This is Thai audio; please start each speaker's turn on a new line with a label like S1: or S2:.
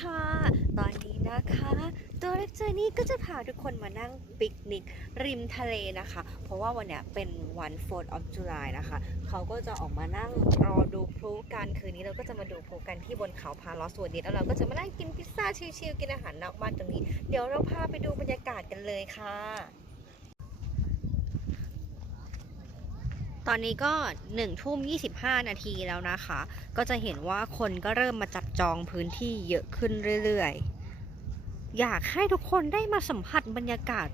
S1: ค่ะ ตอนนี้นะคะ ตัวเล็กเจนี่ก็จะพาทุกคนมานั่งปิกนิกริมทะเลนะคะ เพราะว่าวันเนี้ยเป็นวันโฟร์ออฟจูไลนะคะ เขาก็จะออกมานั่งรอดูพลุกันคืนนี้เราก็จะมาดูพลุกันที่บนเขาพาลอสวดิตแล้วเราก็จะมานั่งกินพิซซ่าชิลๆกินอาหารนอกบ้านตรงนี้ เดี๋ยวเราพาไปดูบรรยากาศกันเลยค่ะ อนนี้ก็1ทุ่ม25นาทีแล้วนะคะ ก็จะเห็นว่าคนก็เริ่มมาจับจองพื้นที่เยอะขึ้นเรื่อยๆ อยากให้ทุกคนได้มาสัมผัสบรรยากาศ